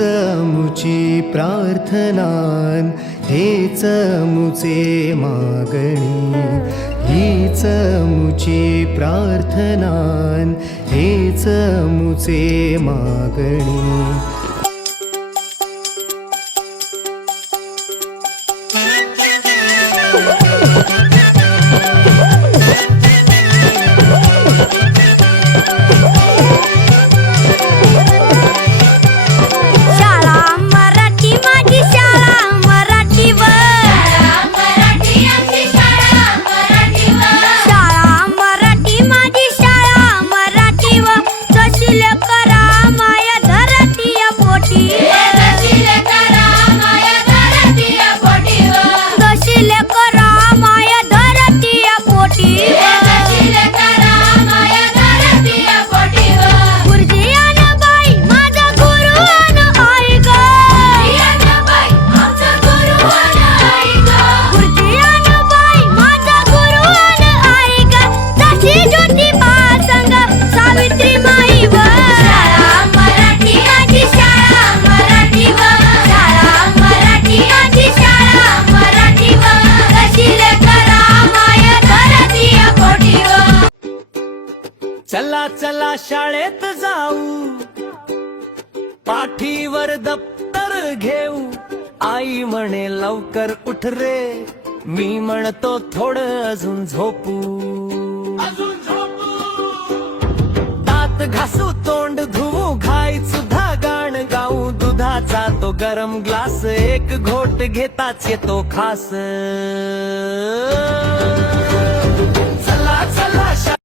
मुची प्रार्थनान, हेच मुचे मागणी. हीच मुची प्रार्थनान, हेच मुचे मागणी. चला चला शाळेत जाऊ, पाठीवर दप्तर घेऊ. आई म्हणे लवकर उठ रे, मी म्हणतो थोडं अजून झोपू. दात घासू, तोंड धुवू, घाईत सुद्धा गाण गाऊ. दुधाचा तो गरम ग्लास, एक घोट घेताच येतो खास.